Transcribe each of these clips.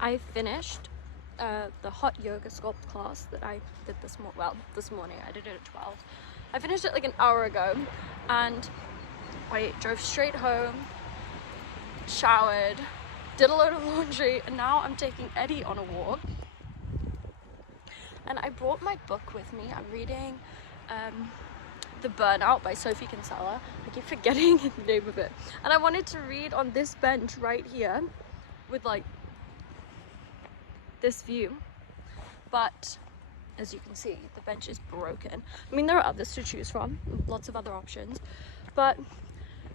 I finished the hot yoga sculpt class that I did this morning. I did it at 12. I finished it like an hour ago, and I drove straight home, showered, did a load of laundry, and now I'm taking Eddie on a walk. And I brought my book with me. I'm reading the Burnout by Sophie Kinsella. I keep forgetting the name of it. And I wanted to read on this bench right here with like this view, but as you can see, the bench is broken. I mean, there are others to choose from, lots of other options, but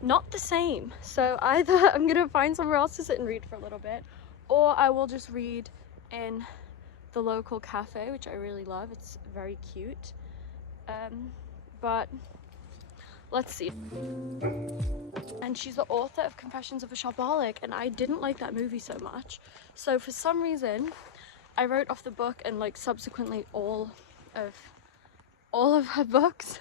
not the same. So either I'm gonna find somewhere else to sit and read for a little bit, or I will just read in the local cafe, which I really love. It's very cute. But let's see. And she's the author of Confessions of a Shopaholic, and I didn't like that movie so much. So for some reason, I wrote off the book and like subsequently all of her books.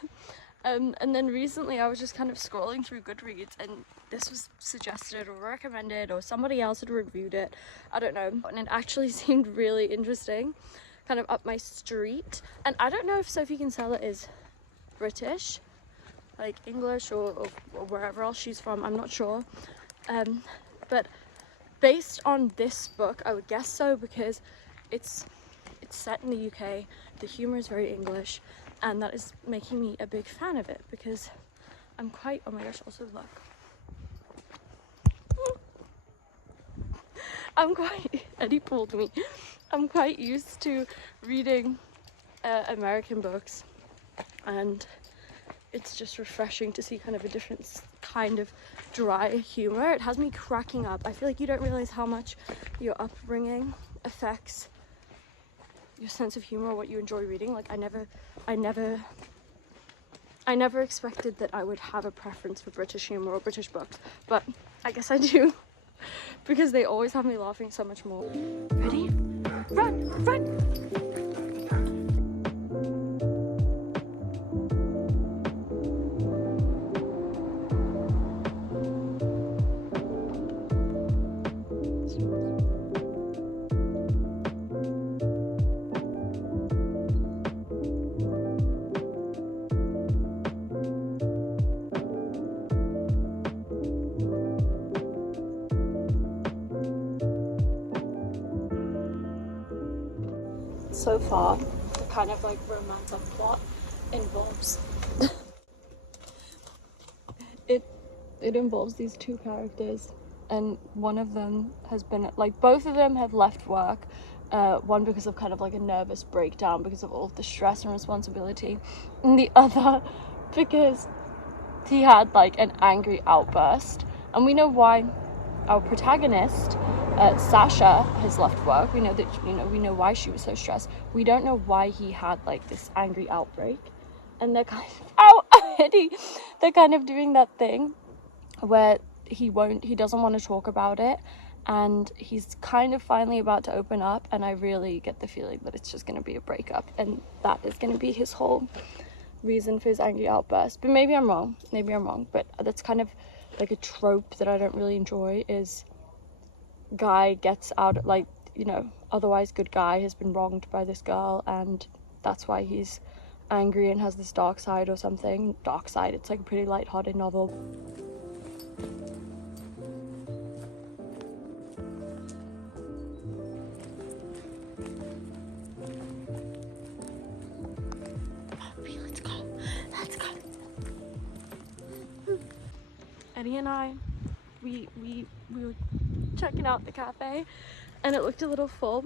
And then recently I was just kind of scrolling through Goodreads, and this was suggested or recommended, or somebody else had reviewed it, I don't know, and it actually seemed really interesting, kind of up my street. And I don't know if Sophie Kinsella is British, like English or wherever else she's from, I'm not sure, but based on this book I would guess so, because it's set in the UK, the humor is very English, and that is making me a big fan of it, because I'm quite, oh my gosh, also look, I'm quite, Eddie pulled me, I'm quite used to reading American books, and it's just refreshing to see kind of a different kind of dry humor. It has me cracking up. I feel like you don't realize how much your upbringing affects your sense of humor or what you enjoy reading. Like I never expected that I would have a preference for British humor or British books, but I guess I do, because they always have me laughing so much more. Ready? Run, run! So far, the kind of like romance plot involves it involves these two characters, and one of them has been like, both of them have left work, one because of kind of like a nervous breakdown because of all of the stress and responsibility, and the other because he had like an angry outburst. And we know why our protagonist, Sasha, has left work. We know that, we know why she was so stressed. We don't know why he had like this angry outbreak. And they're kind of, Eddie, they're kind of doing that thing where he doesn't want to talk about it, and he's kind of finally about to open up, and I really get the feeling that it's just going to be a breakup, and that is going to be his whole reason for his angry outburst. But maybe I'm wrong, but that's kind of like a trope that I don't really enjoy, is guy gets out, like, otherwise good guy has been wronged by this girl, and that's why he's angry and has this dark side or something. Dark side, it's like a pretty light-hearted novel. Let's go. Eddie and I, we were checking out the cafe, and it looked a little full,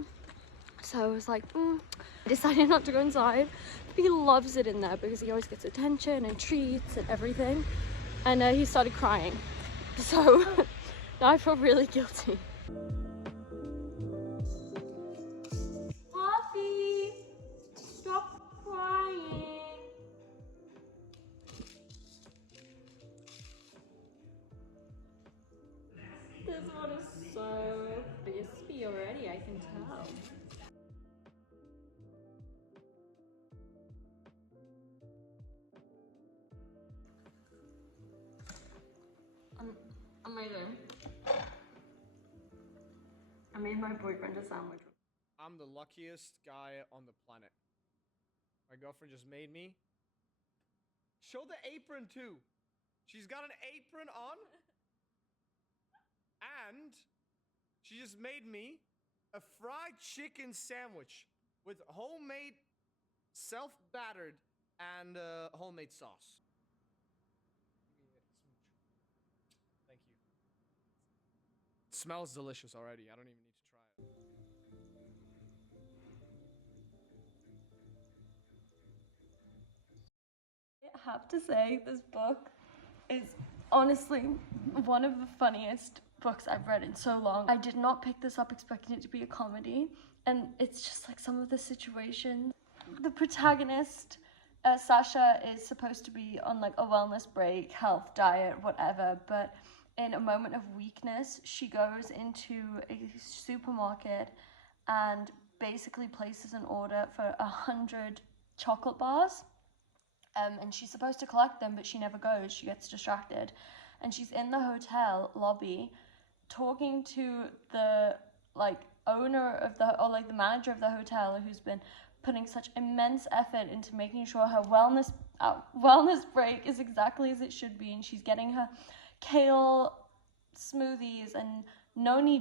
so I was like, I decided not to go inside. He loves it in there because he always gets attention and treats and everything, and he started crying, so now I feel really guilty. Sophie, stop crying. This one is so crispy already, I can tell. Amazing. I made my boyfriend a sandwich. I'm the luckiest guy on the planet. My girlfriend just made me. Show the apron too. She's got an apron on. And she just made me a fried chicken sandwich with homemade, self-battered, and homemade sauce. Thank you. It smells delicious already. I don't even need to try it. I have to say, this book is honestly one of the funniest books I've read in so long. I did not pick this up expecting it to be a comedy, and it's just like some of the situations. The protagonist, Sasha, is supposed to be on like a wellness break, health, diet, whatever, but in a moment of weakness, she goes into a supermarket and basically places an order for 100 chocolate bars. And she's supposed to collect them, but she never goes. She gets distracted. And she's in the hotel lobby talking to the like owner of the, or like the manager of the hotel, who's been putting such immense effort into making sure her wellness break is exactly as it should be. And she's getting her kale smoothies and noni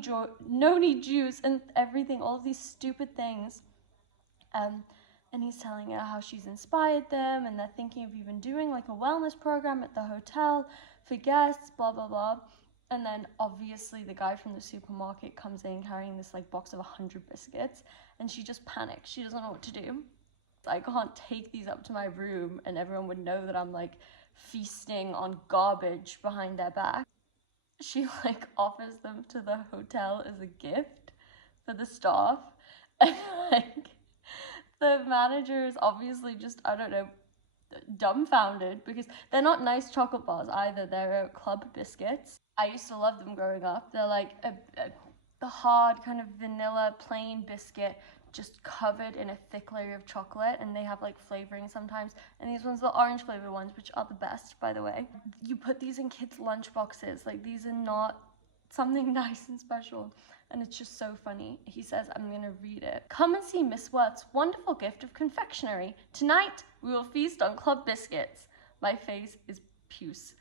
juice and everything, all of these stupid things. And he's telling her how she's inspired them, and they're thinking of even doing like a wellness program at the hotel for guests, blah, blah, blah. And then obviously the guy from the supermarket comes in carrying this like box of 100 biscuits, and she just panics. She doesn't know what to do. I can't take these up to my room and everyone would know that I'm like feasting on garbage behind their back. She like offers them to the hotel as a gift for the staff, and like the manager is obviously just, I don't know, dumbfounded, because they're not nice chocolate bars either. They're club biscuits. I used to love them growing up. They're like the hard kind of vanilla plain biscuit, just covered in a thick layer of chocolate, and they have like flavoring sometimes. And these ones are the orange flavored ones, which are the best, by the way. You put these in kids' lunch boxes. Like, these are not something nice and special. And it's just so funny. He says, I'm gonna read it. Come and see Miss Wert's wonderful gift of confectionery. Tonight, we will feast on club biscuits. My face is puce.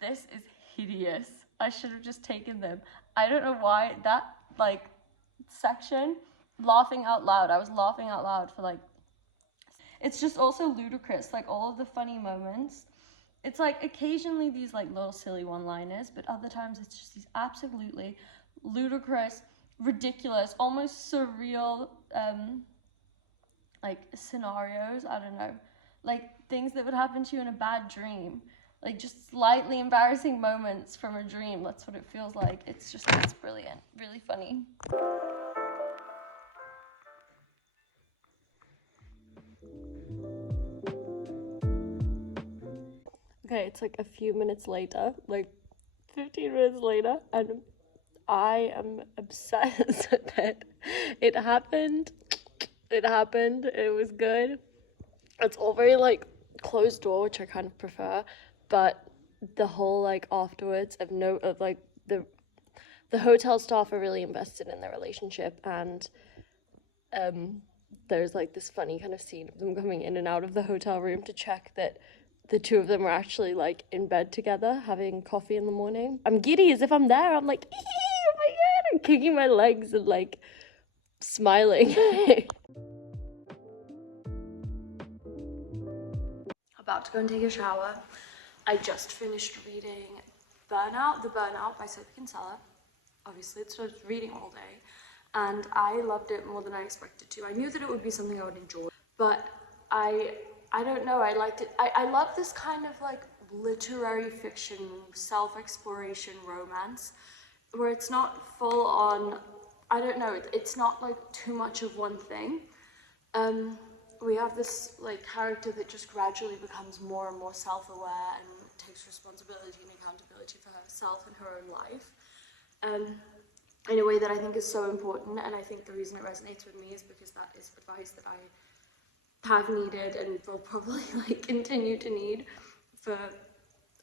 This is hideous. I should have just taken them. I don't know why that, like, section, laughing out loud. I was laughing out loud for, like, it's just also ludicrous. Like, all of the funny moments. It's, like, occasionally these, like, little silly one-liners, but other times it's just these absolutely ludicrous, ridiculous, almost surreal, like, scenarios. I don't know, like things that would happen to you in a bad dream, like just slightly embarrassing moments from a dream. That's what it feels like. It's brilliant, really funny. Okay, it's like a few minutes later, like 15 minutes later, and I am obsessed with it. It happened. It was good. It's all very like closed door, which I kind of prefer, but the whole like afterwards of like the hotel staff are really invested in their relationship, and there's like this funny kind of scene of them coming in and out of the hotel room to check that the two of them are actually like in bed together having coffee in the morning. I'm giddy as if I'm there. I'm like, oh my god, I'm kicking my legs and like smiling. About to go and take a shower. I just finished reading Burnout by Sophie Kinsella. Obviously, it's just reading all day, and I loved it more than I expected to. I knew that it would be something I would enjoy, but I don't know, I liked it. I love this kind of like literary fiction, self-exploration romance, where it's not full on, I don't know, it's not like too much of one thing. We have this like character that just gradually becomes more and more self-aware and takes responsibility and accountability for herself and her own life, in a way that I think is so important. And I think the reason it resonates with me is because that is advice that I have needed and will probably like continue to need for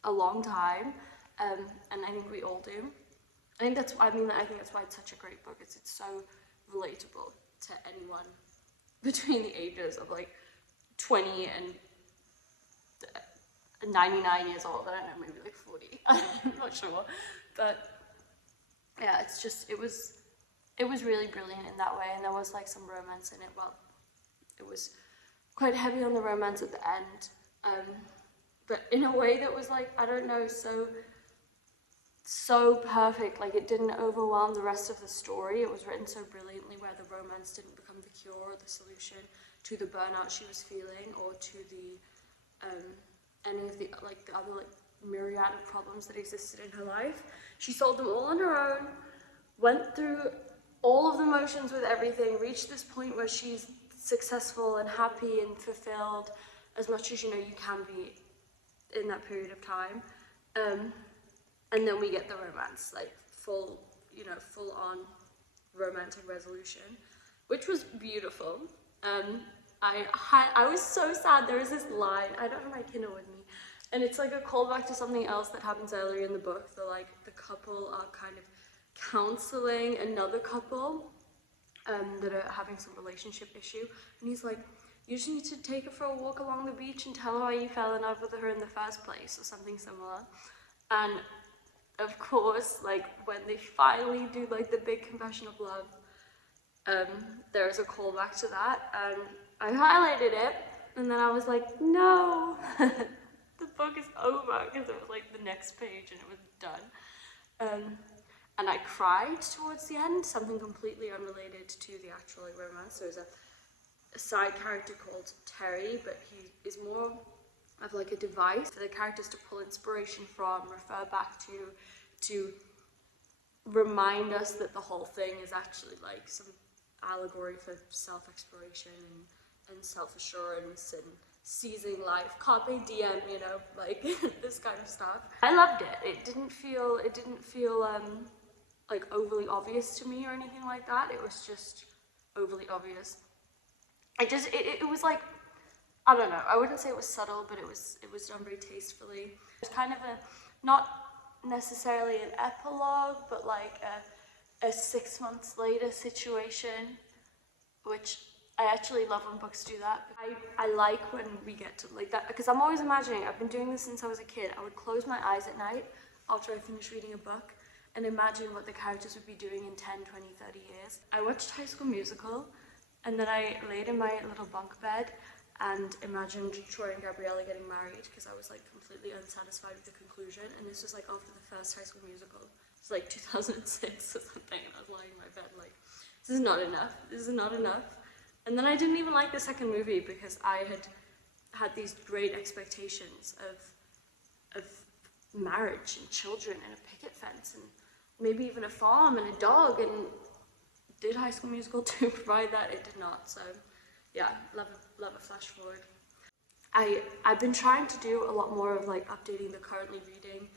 a long time, and I think we all do. I think that's why it's such a great book. It's so relatable to anyone between the ages of like 20 and 99 years old. I don't know, maybe like 40. I'm not sure. But yeah, it was really brilliant in that way, and there was like some romance in it. Well, it was quite heavy on the romance at the end, but in a way that was like, I don't know, so perfect. Like, it didn't overwhelm the rest of the story. It was written so brilliantly, where the romance didn't become the cure or the solution to the burnout she was feeling, or to the any of the other like myriad of problems that existed in her life. She solved them all on her own, went through all of the motions with everything, reached this point where she's successful and happy and fulfilled as much as you can be in that period of time. And then we get the romance, like full on romantic resolution, which was beautiful. I was so sad. There was this line, I don't have my Kindle with me, and it's like a callback to something else that happens earlier in the book. The couple are kind of counseling another couple that are having some relationship issue, and he's like, you just need to take her for a walk along the beach and tell her why you fell in love with her in the first place, or something similar. And of course, like, when they finally do like the big confession of love, there's a callback to that, and I highlighted it, and then I was like, no, the book is over, because it was like the next page and it was done. And I cried towards the end, something completely unrelated to the actual romance. There's a side character called Terry, but he is more of like a device for the characters to pull inspiration from, refer back to remind us that the whole thing is actually like some allegory for self-exploration and self-assurance and seizing life, carpe diem, like this kind of stuff. I loved it. It didn't feel like overly obvious to me or anything like that. It was just overly obvious. It was like, I don't know, I wouldn't say it was subtle, but it was done very tastefully. It's kind of not necessarily an epilogue, but like a 6 months later situation, which I actually love when books do that. I like when we get to like that, because I'm always imagining, I've been doing this since I was a kid. I would close my eyes at night after I finished reading a book and imagine what the characters would be doing in 10, 20, 30 years. I watched High School Musical, and then I laid in my little bunk bed and imagined Troy and Gabriella getting married, because I was like completely unsatisfied with the conclusion. And this was like after the first High School Musical. It's like 2006 or something, and I was lying in my bed like, this is not enough, this is not enough. And then I didn't even like the second movie, because I had these great expectations of marriage and children and a picket fence and maybe even a farm and a dog. And did High School Musical 2 provide that? It did not. So yeah, love a flash forward. I've been trying to do a lot more of like updating the currently reading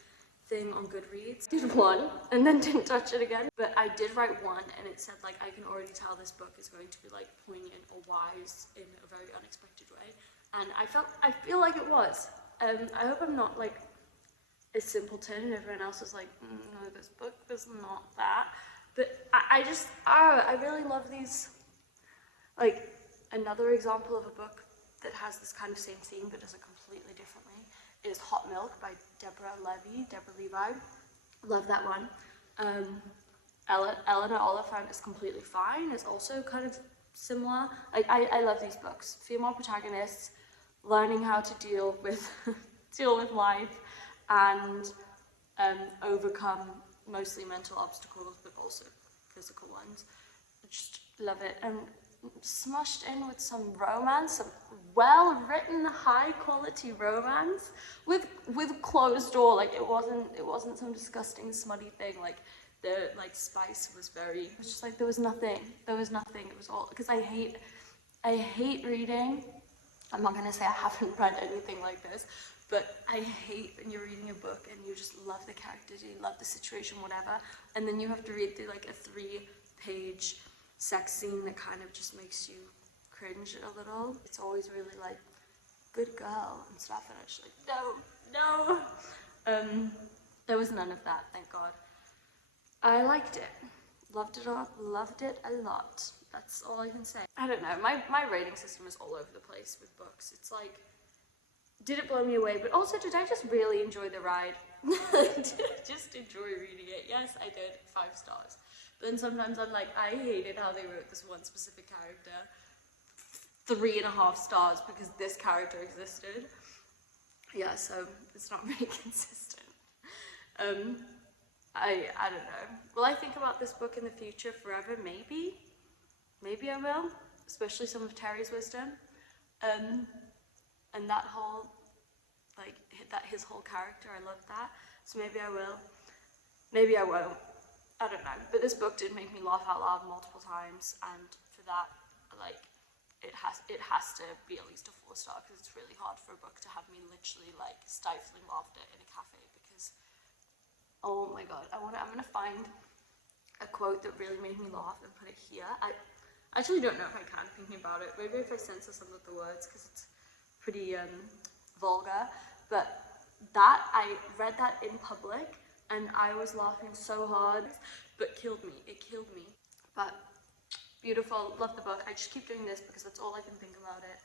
thing on Goodreads. Did one and then didn't touch it again. But I did write one, and it said like, I can already tell this book is going to be like poignant or wise in a very unexpected way. And I feel like it was. I hope I'm not like a simpleton and everyone else is like, no, this book is not that. But I really love these. Like, another example of a book that has this kind of same theme but does it completely differently is Hot Milk by Deborah Levi. Love that one. Eleanor Oliphant is completely fine. It's also kind of similar. Like, I love these books. Female protagonists learning how to deal with life and overcome mostly mental obstacles, but also physical ones. I just love it. And smushed in with some romance, some well-written, high-quality romance with closed door. Like, it wasn't some disgusting, smutty thing. Like, the spice was very. It was just like there was nothing. It was all, because I hate reading. I'm not gonna say I haven't read anything like this, but I hate when you're reading a book and you just love the characters, you love the situation, whatever, and then you have to read through like a 3-page sex scene that kind of just makes you cringe a little. It's always really like, good girl and stuff, and I was just like, no. There was none of that, thank God. I liked it. Loved it a lot. That's all I can say. I don't know, my rating system is all over the place with books. It's like, did it blow me away? But also, did I just really enjoy the ride? Did I just enjoy reading it? Yes, I did. 5 stars. But then sometimes I'm like, I hated how they wrote this one specific character. 3.5 stars because this character existed. Yeah, so it's not really consistent. I don't know. Will I think about this book in the future forever? Maybe. Maybe I will. Especially some of Terry's wisdom. And that whole, like, his whole character, I love that. So maybe I will. Maybe I won't. I don't know. But this book did make me laugh out loud multiple times, and for that, like, it has to be at least a 4-star, because it's really hard for a book to have me literally, like, stifling laughter in a cafe, because, oh my god, I'm gonna find a quote that really made me laugh and put it here. I actually don't know if I can, thinking about it. Maybe if I censor some of the words, because it's pretty vulgar, but that, I read that in public and I was laughing so hard, but killed me. It killed me. But beautiful, love the book. I just keep doing this because that's all I can think about it.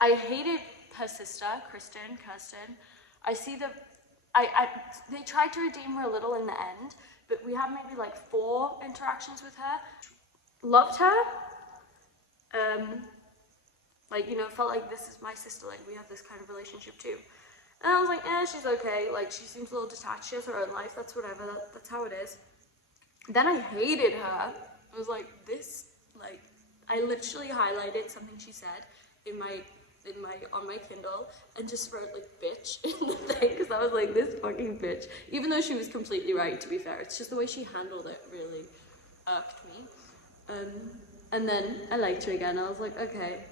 I hated her sister, Kirsten. I see they tried to redeem her a little in the end, but we have maybe like 4 interactions with her. Loved her. Like, you know, felt like this is my sister, like we have this kind of relationship too. And I was like, she's okay, like she seems a little detached, she has her own life, that's whatever, that's how it is. Then I hated her. I was like, this, like, I literally highlighted something she said on my Kindle and just wrote like bitch in the thing, because I was like, this fucking bitch. Even though she was completely right, to be fair, it's just the way she handled it really irked me. And then I liked her again. I was like, okay,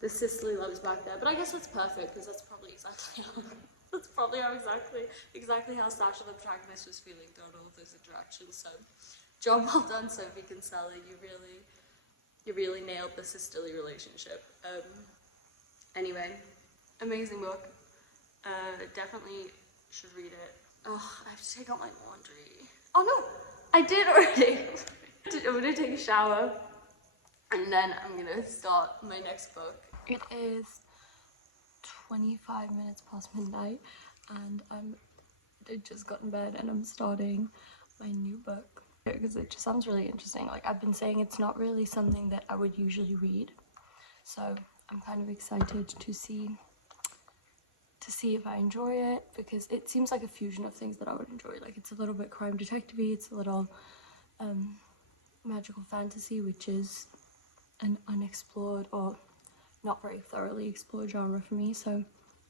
the sisterly love is back there. But I guess that's perfect, because that's probably exactly how Sasha, the protagonist, was feeling throughout all of those interactions. So, job well done, Sophie Kinsella. You really nailed the sisterly relationship. Anyway, amazing book. Definitely should read it. Oh, I have to take out my laundry. Oh no, I did already. I'm gonna take a shower, and then I'm gonna start my next book. It is 25 minutes past midnight, and I just got in bed, and I'm starting my new book because it just sounds really interesting. Like, I've been saying, it's not really something that I would usually read, so I'm kind of excited to see if I enjoy it, because it seems like a fusion of things that I would enjoy. Like, it's a little bit crime detective-y, it's a little magical fantasy, which is an unexplored or not very thoroughly explored genre for me, so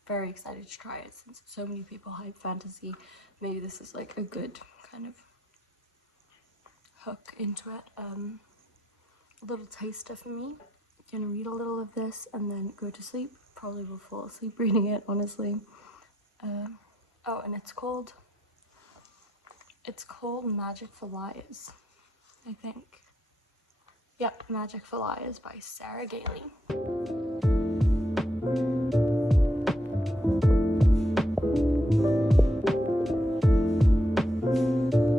very excited to try it. Since so many people hype fantasy, maybe this is like a good kind of hook into it. A little taster for me. Gonna read a little of this and then go to sleep. Probably will fall asleep reading it, honestly. Oh, and it's called Magic for Liars, I think. Yep, Magic for Liars by Sarah Gailey.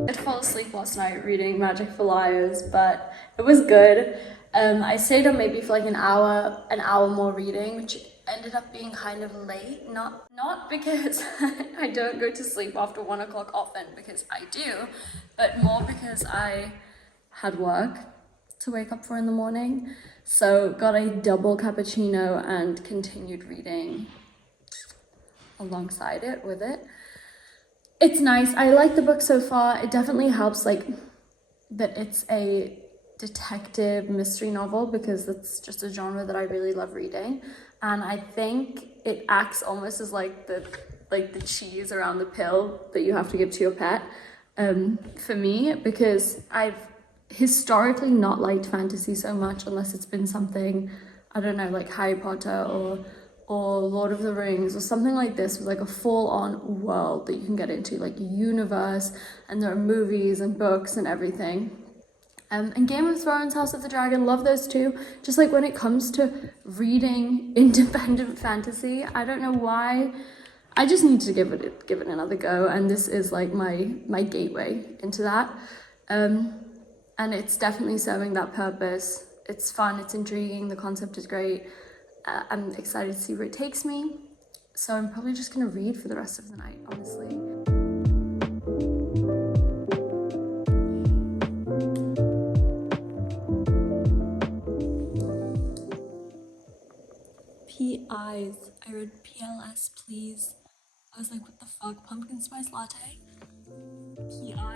I fell asleep last night reading Magic for Liars, but it was good. I stayed up maybe for like an hour more reading, which ended up being kind of late. Not because I don't go to sleep after 1 o'clock often, because I do, but more because I had work to wake up for in the morning. So got a double cappuccino and continued reading alongside it with it. It's nice. I like the book so far. It definitely helps, like, that it's a detective mystery novel, because that's just a genre that I really love reading. And I think it acts almost as like the cheese around the pill that you have to give to your pet, for me, because I've historically not liked fantasy so much unless it's been something, I don't know, like Harry Potter or Lord of the Rings or something like this, with like a full-on world that you can get into, like a universe, and there are movies and books and everything. And Game of Thrones, House of the Dragon, love those too. Just like when it comes to reading independent fantasy, I don't know why, I just need to give it another go, and this is like my gateway into that. And it's definitely serving that purpose. It's fun, it's intriguing, the concept is great. I'm excited to see where it takes me. So I'm probably just gonna read for the rest of the night, honestly. PIs. I read PLS, please. I was like, what the fuck? Pumpkin spice latte? PI?